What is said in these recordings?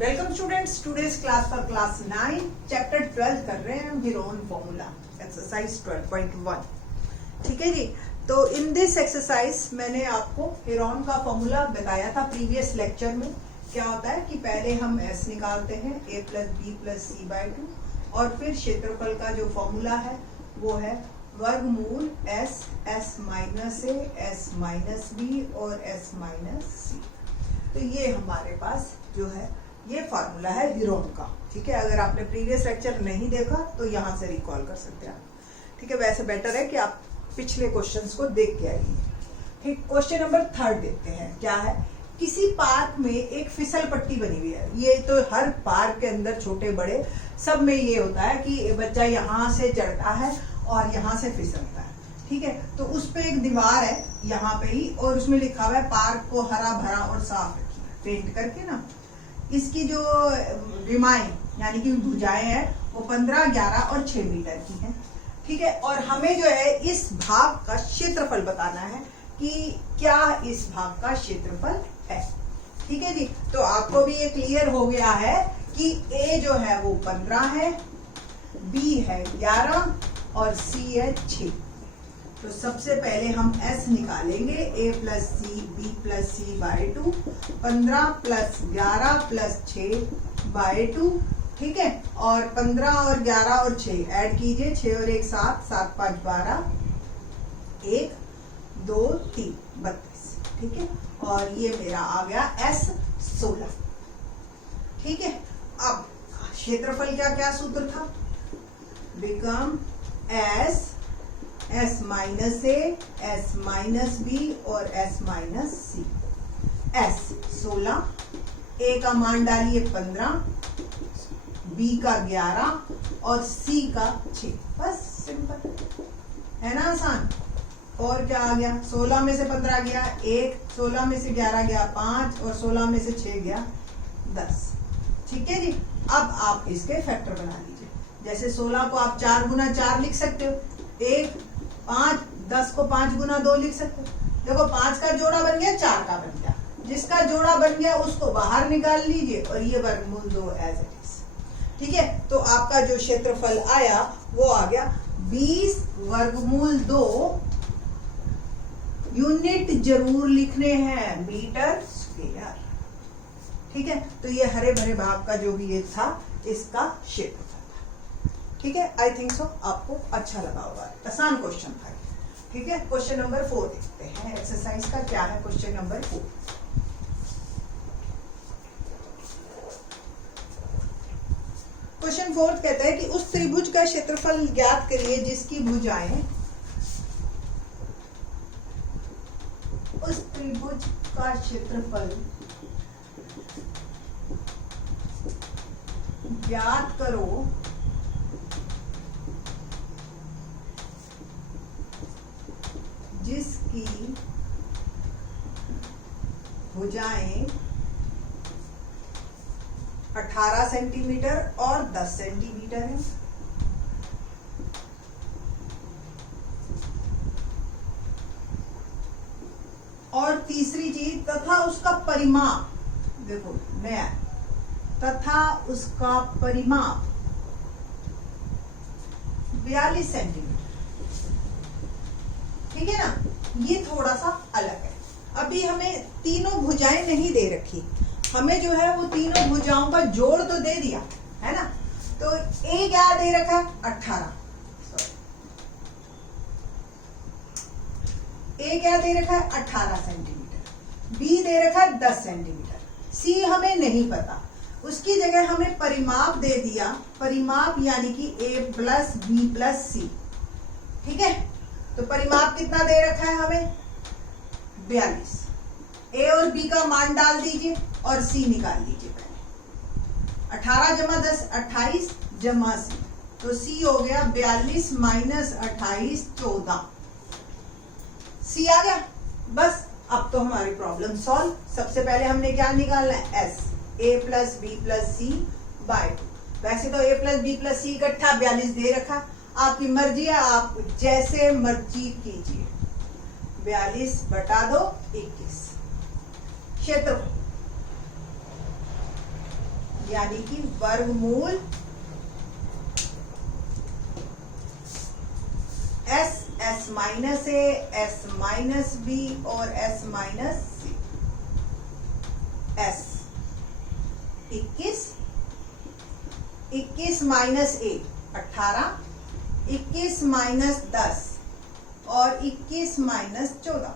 Welcome students, today's class for class 9 chapter 12 कर रहे हैं हम हीरोन फॉर्मूला एक्सरसाइज 12.1। ठीक है जी। तो इन दिस एक्सरसाइज मैंने आपको हीरोन का फॉर्मूला बताया था प्रीवियस लेक्चर में। क्या होता है कि पहले हम एस निकालते हैं a plus B plus C by 2 और फिर क्षेत्रफल का जो फॉर्मूला है वो है वर्गमूल S, S minus A, S minus B और एस माइनस सी। तो ये हमारे पास जो है ये फार्मूला है हीरोन का। ठीक है, अगर आपने प्रीवियस लेक्चर नहीं देखा तो यहाँ से रिकॉल कर सकते हैं आप। ठीक है, वैसे बेटर है कि आप पिछले क्वेश्चंस को देख के आइए। ठीक, क्वेश्चन नंबर 3 देखते हैं। क्या है, किसी पार्क में एक फिसल पट्टी बनी हुई है। ये तो हर पार्क के अंदर छोटे बड़े सब में ये होता है कि बच्चा यहाँ से चढ़ता है और यहाँ से फिसलता है। ठीक है, तो उस पे एक दीवार है यहाँ पे ही और उसमें लिखा हुआ है पार्क को हरा भरा और साफ रखिए, पेंट करके ना। इसकी जो विमाएं यानी कि भुजाएं हैं वो 15, 11 और 6 मीटर की हैं। ठीक है, और हमें जो है इस भाग का क्षेत्रफल बताना है कि क्या इस भाग का क्षेत्रफल है। ठीक है जी। तो आपको भी ये क्लियर हो गया है कि ए जो है वो 15 है, बी है 11 और सी है 6। तो सबसे पहले हम s निकालेंगे a plus C b plus C by 2, 15 plus 11 plus 6 by 2। ठीक है, और 15 और 11 और 6 ऐड कीजिए, 6 और 1 7, 7 5 12, 1 2 3 32। ठीक है, और ये मेरा आ गया s 16। ठीक है, अब क्षेत्रफल क्या क्या सूत्र था, become S minus A, S minus B और एस माइनस सी। एस 16, ए का मान डालिए 15, बी का 11 और सी का 6। बस सिंपल है ना, आसान। और क्या आ गया, 16 में से 15 गया 1, 16 में से 11 गया 5 और 16 में से 6 गया 10। ठीक है जी। अब आप इसके फैक्टर बना लीजिए। जैसे 16 को आप 4 गुना 4 लिख सकते हो, 1 5, 10 को 5 गुना 2 लिख सकते हो। देखो 5 का जोड़ा बन गया, 4 का बन गया। जिसका जोड़ा बन गया उसको बाहर निकाल लीजिए और ये वर्गमूल 2 एज इट इज। ठीक है, तो आपका जो क्षेत्रफल आया वो आ गया 20 वर्गमूल 2। यूनिट जरूर लिखने हैं, मीटर स्क्वायर। ठीक है, तो ये हरे भरे भाग का जो भी ये था इसका क्षेत्रफल। ठीक है, आई थिंक सो आपको अच्छा लगा होगा, आसान क्वेश्चन था। ठीक है, क्वेश्चन नंबर 4 देखते हैं एक्सरसाइज का। क्या है क्वेश्चन नंबर 4। क्वेश्चन 4 कहता है कि उस त्रिभुज का क्षेत्रफल ज्ञात करिए जिसकी भुजाएं, उस त्रिभुज का क्षेत्रफल ज्ञात करो जिसकी भुजाएं 18 सेंटीमीटर और 10 सेंटीमीटर है। और तीसरी चीज, तथा उसका परिमाप, देखो नया, तथा उसका परिमाप 42 सेंटीमीटर। ठीक है ना, ये थोड़ा सा अलग है। अभी हमें तीनों भुजाएं नहीं दे रखी, हमें जो है वो तीनों भुजाओं का जोड़ तो दे दिया है ना। तो ए क्या दे रखा, 18। ए क्या दे रखा है, 18 सेंटीमीटर। बी दे रखा है 10 सेंटीमीटर। सी हमें नहीं पता, उसकी जगह हमें परिमाप दे दिया। परिमाप यानी कि ए प्लस बी प्लस सी। ठीक है, तो परिमाप कितना दे रखा है हमें, 42। ए और बी का मान डाल दीजिए और सी निकाल लीजिए पहले। 18 जमा 10 28 जमा सी, तो सी हो गया 42 माइनस 28 14। सी आ गया। बस अब तो हमारी प्रॉब्लम सॉल्व। सबसे पहले हमने क्या निकालना है, S, A plus B plus C by 2। वैसे तो ए प्लस बी प्लस सी इकट्ठा 42 दे रखा, आपकी मर्जी है, आप जैसे मर्जी कीजिए। 42 बटा 2 21। क्षेत्रफल यानी कि वर्गमूल S, S minus A, S minus B और S minus C. S 21 minus ए 18, 21 माइनस 10 और 21 माइनस 14।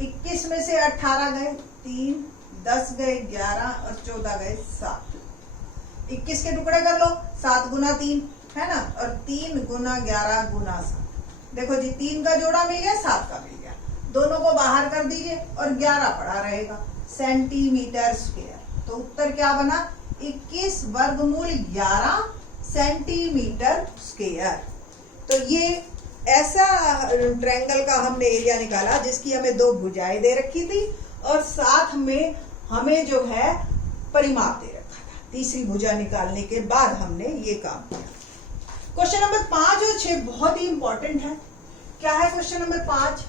21 में से 18 गए 3, 10 गए 11 और 14 गए 7। 21 के टुकड़े कर लो, 7 गुना 3 है ना, और 3 गुना 11 गुना 7। देखो जी 3 का जोड़ा मिल गया, 7 का मिल गया, दोनों को बाहर कर दीजिए और 11 पड़ा रहेगा सेंटीमीटर स्क्वायर। तो उत्तर क्या बना, 21 वर्गमूल 11 सेंटीमीटर स्क्वायर। तो ये ऐसा ट्रायंगल का हमने एरिया निकाला जिसकी हमें 2 भुजाएं दे रखी थी और साथ में हमें जो है परिमाप दे रखा था। तीसरी भुजा निकालने के बाद हमने ये काम किया। क्वेश्चन नंबर 5 और 6 बहुत ही इंपॉर्टेंट है। क्या है क्वेश्चन नंबर 5?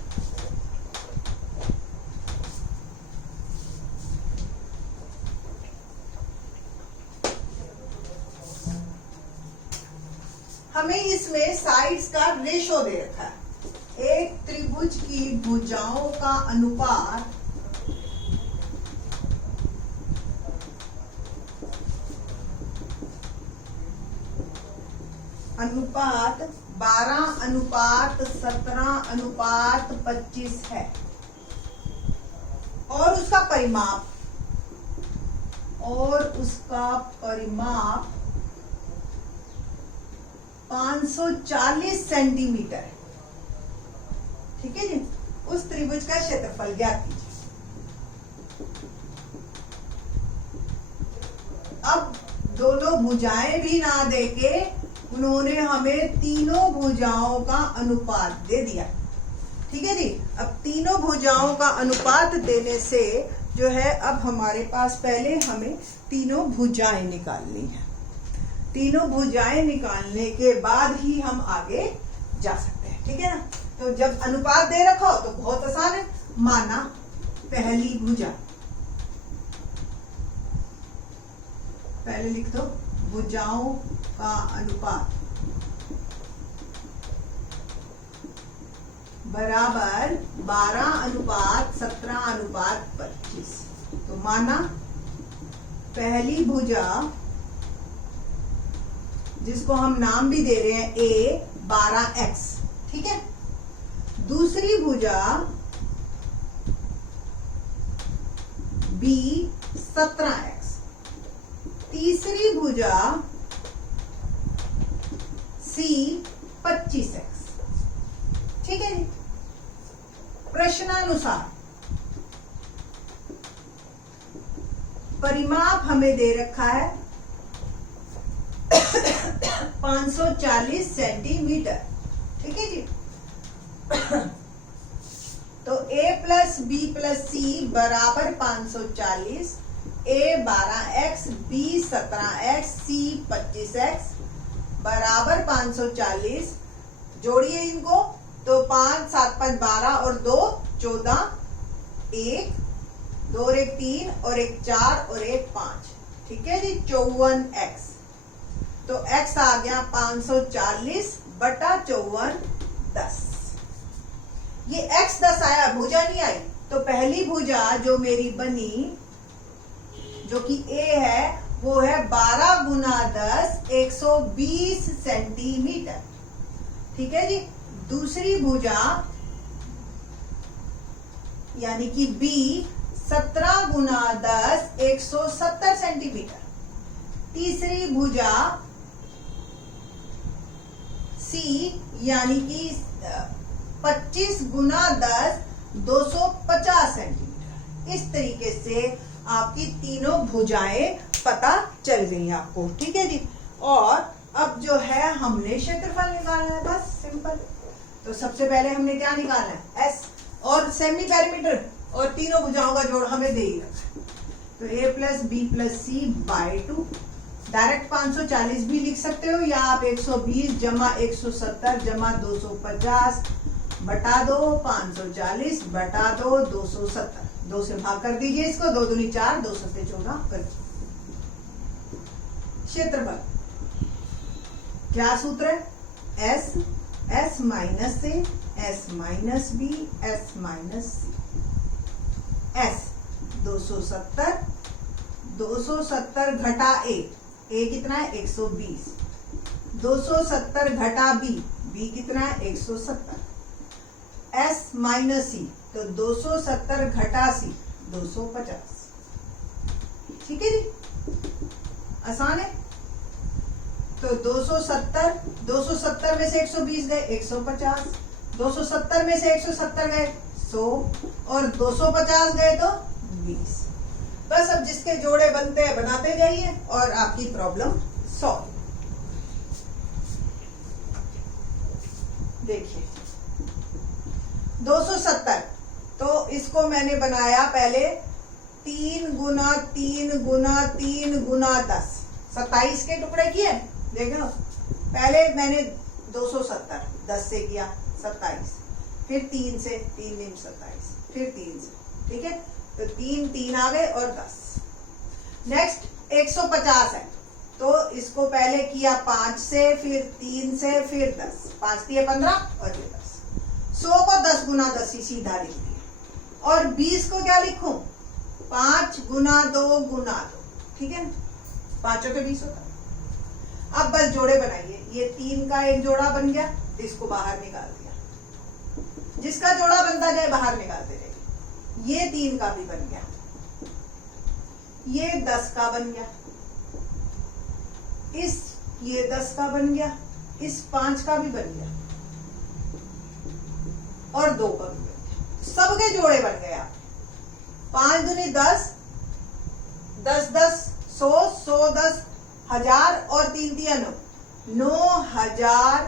हमें इसमें साइड्स का रेशो दे रखा है। एक त्रिभुज की भुजाओं का अनुपात अनुपात 12:17:25 है और उसका परिमाप 540 सेंटीमीटर है। ठीक है जी, उस त्रिभुज का क्षेत्रफल ज्ञात कीजिए। अब दोनों भुजाएं भी ना देके उन्होंने हमें तीनों भुजाओं का अनुपात दे दिया। ठीक है जी, अब तीनों भुजाओं का अनुपात देने से जो है अब हमारे पास पहले हमें तीनों भुजाएं निकालनी है। तीनों भुजाएं निकालने के बाद ही हम आगे जा सकते हैं। ठीक है ना, तो जब अनुपात दे रखा हो तो बहुत आसान है। माना पहली भुजा, पहले लिख दो भुजाओं का अनुपात बराबर 12:17:25। तो माना पहली भुजा जिसको हम नाम भी दे रहे हैं A 12x। ठीक है, दूसरी भुजा B 17x, तीसरी भुजा C 25x। ठीक है जी, प्रश्नानुसार परिमाप हमें दे रखा है 540 सेंटीमीटर। ठीक है जी, तो A plus B plus C बराबर 540, A 12x, B 17x, C 25x बराबर 540। जोड़िए इनको, तो 5 7 5 12 और 2 14, 1 2 और 1 3 और 1 4 और 1 5। ठीक है जी, 54x। तो x आ गया 540 बटा 54 10। ये x 10 आया, भुजा नहीं आई। तो पहली भुजा जो मेरी बनी जो कि A है वो है 12 गुना 10 120 सेंटीमीटर। ठीक है जी, दूसरी भुजा यानी कि B 17 गुना 10 170 सेंटीमीटर। तीसरी भुजा C यानी कि 25 गुना 10 250 सेंटीमीटर। इस तरीके से आपकी तीनों भुजाएं पता चल गई आपको। ठीक है जी, और अब जो है हमने क्षेत्रफल निकालना है, बस सिंपल। तो सबसे पहले हमने क्या निकालना है, S और सेमी पेरीमीटर और तीनों भुजाओं का जोड़ हमें दे ही रखा है। तो A plus B plus C by 2, direct 540 भी लिख सकते हो या आप 120 जमा 170 जमा 250 बटा दो 540 बटा दो 270, 2 से भाग कर दीजिए इसको, 2 दूनी 4, 2 से 14 कर दीजिए। क्षेत्रफल क्या सूत्र है? S minus A, S minus B, S minus C. S 270, 270 घटा ए कितना है? 120। 270 घटा बी कितना है? 170। एस माइनस सी, तो 270 घटा सी 250। ठीक है जी, आसान है। तो 270 में से 120 गए 150, 270 में से 170 गए 100 और 250 गए तो 20। बस अब जिसके जोड़े बनते हैं बनाते जाइए और आपकी प्रॉब्लम सॉल्व। देखिए 270, तो इसको मैंने बनाया पहले 3 गुना 3 गुना 3 गुना 10, 27 के टुकड़े किए। देखो पहले मैंने 270 10 से किया 27, फिर 3 से 3 दिन 27, फिर 3 से, ठीक है। तो 3 3 आ गए और 10। नेक्स्ट 150 है, तो इसको पहले किया 5 से, फिर 3 से, फिर 10, 5 दिए 15 और ये 10। 100 को 10 गुना 10 ही सीधा लिख दिया। और 20 को क्या लिखूं? 5 गुना 2 गुना 2, ठीक है ना, 5 के 20 होता है। अब बस जोड़े बनाइए। ये 3 का एक जोड़ा बन गया, इसको बाहर निकाल दिया। जिसका जोड़ा बनता जाए बाहर निकालते जाइए। ये 3 का भी बन गया, ये 10 का बन गया, ये 10 का बन गया, इस 5 का भी बन गया और 2 का भी बन गया। सबके जोड़े बन गए। 5 दूनी 10, 10 10 100, 100 10 1000 और 3 3 9,000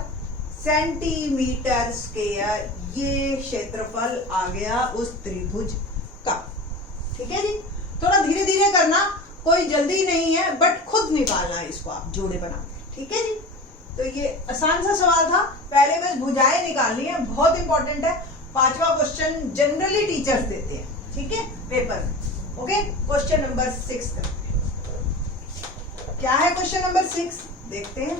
सेंटीमीटर स्क्वायर ये क्षेत्रफल आ गया उस त्रिभुज का। ठीक है जी, थोड़ा धीरे धीरे करना, कोई जल्दी नहीं है, बट खुद निकालना है इसको आप जोड़े बना के। ठीक है जी, तो ये आसान सा सवाल था। पहले बस भुजाएं निकालनी है, बहुत इंपॉर्टेंट है। 5वां क्वेश्चन जनरली टीचर्स देते हैं, ठीक है, पेपर में। ओके, क्वेश्चन नंबर 6 करते हैं। क्या है क्वेश्चन नंबर 6? देखते हैं।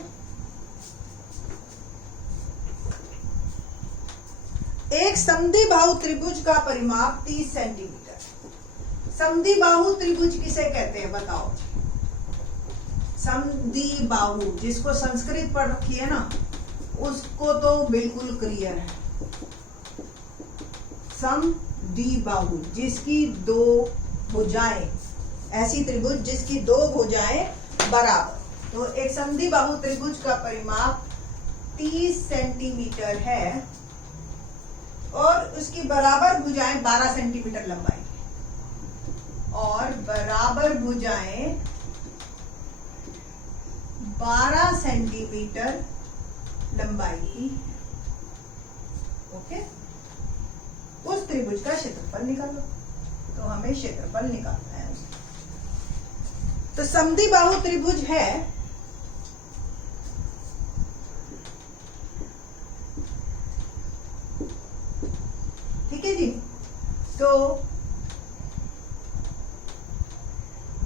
एक समद्विबाहु त्रिभुज का परिमाप 30 सेंटीमीटर। समद्विबाहु त्रिभुज किसे कहते हैं बताओ? समद्विबाहु, जिसको संस्कृत पढ़ रखी है ना, उसको तो बिल्कुल क्लियर है। समद्विबाहु, जिसकी 2 भुजाएं, ऐसी त्रिभुज जिसकी 2 भुजाएं बराबर। तो एक समद्विबाहु त्रिभुज का परिमाप 30 सेंटीमीटर है और उसकी बराबर भुजाएं 12 सेंटीमीटर लंबाई और बराबर भुजाएं 12 सेंटीमीटर लंबाई की। ओके, उस त्रिभुज का क्षेत्रफल निकालो। तो हमें क्षेत्रफल निकालना है उसका। तो समद्विबाहु त्रिभुज है, ठीक है जी। तो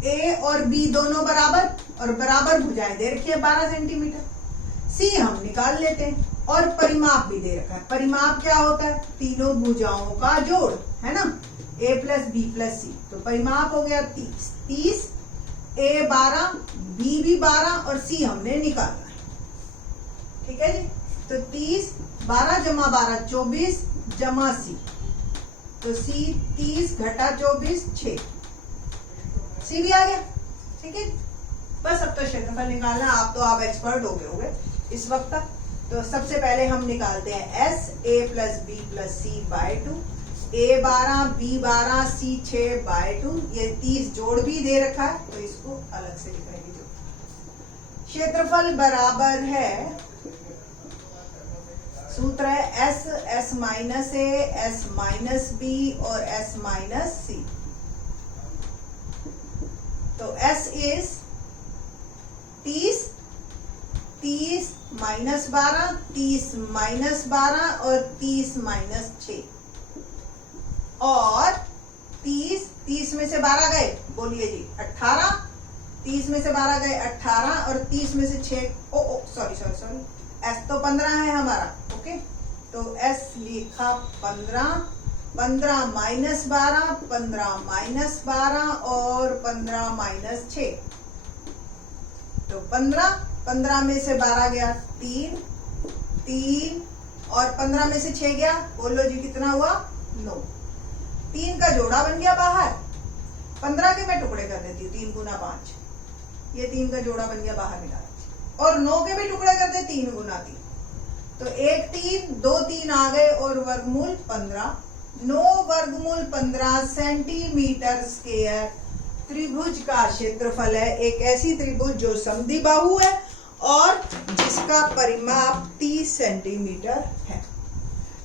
ए और बी दोनों बराबर और बराबर भुजाएं दे रखी है 12 सेंटीमीटर। सी हम निकाल लेते हैं और परिमाप भी दे रखा है। परिमाप क्या होता है? तीनों भुजाओं का जोड़, है ना, a प्लस बी प्लस सी। तो परिमाप हो गया 30। 30 a 12 b भी 12 और c हमने निकालना है। ठीक है जी, तो 30 12 जमा 12 24 जमा c, तो c 30 घटा 24 6, सी भी आ गया। ठीक है, बस अब तो क्षेत्रफल निकालना। आप एक्सपर्ट हो गए होंगे इस वक्त तक। तो सबसे पहले हम निकालते हैं s a plus B plus C by 2, a 12 b 12 c 6 by 2। ये 30 जोड़ भी दे रखा है, तो इसको अलग से लिखेंगे। जो क्षेत्रफल बराबर है, सूत्र है s minus a, s minus b और s माइनस c। तो s इज 30, 30 माइनस 12, 30 माइनस 12 और 30 माइनस 6 और 30 में से 12 गए, बोलिए जी 18, 30 में से 12 गए 18 और 30 में से 6 सॉरी एस तो 15 है हमारा, ओके, तो एस लिखा 15, 15 माइनस 12, 15 माइनस 12 और 15 माइनस 6, तो 15 में से 12 गया 3 और 15 में से 6 गया, बोलो जी कितना हुआ 9। 3 का जोड़ा बन गया बाहर, 15 के मैं टुकड़े कर देती हूँ, 3 गुना 5, ये 3 का जोड़ा बन गया बाहर निकाल, और 9 के भी टुकड़े कर दे 3 गुना 3, तो 1 3 2 3 आ गए और वर्गमूल 15, 9 वर्गमूल 15 सेंटीमीटर स्क्वायर त्रिभुज का क्षेत्रफल है। एक ऐसी त्रिभुज जो समद्विबाहु है और जिसका परिमाप 30 सेंटीमीटर है।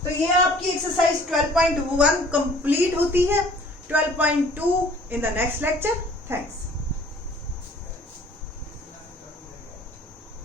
तो ये आपकी एक्सरसाइज 12.1 कंप्लीट होती है। 12.2 in the next lecture. Thanks.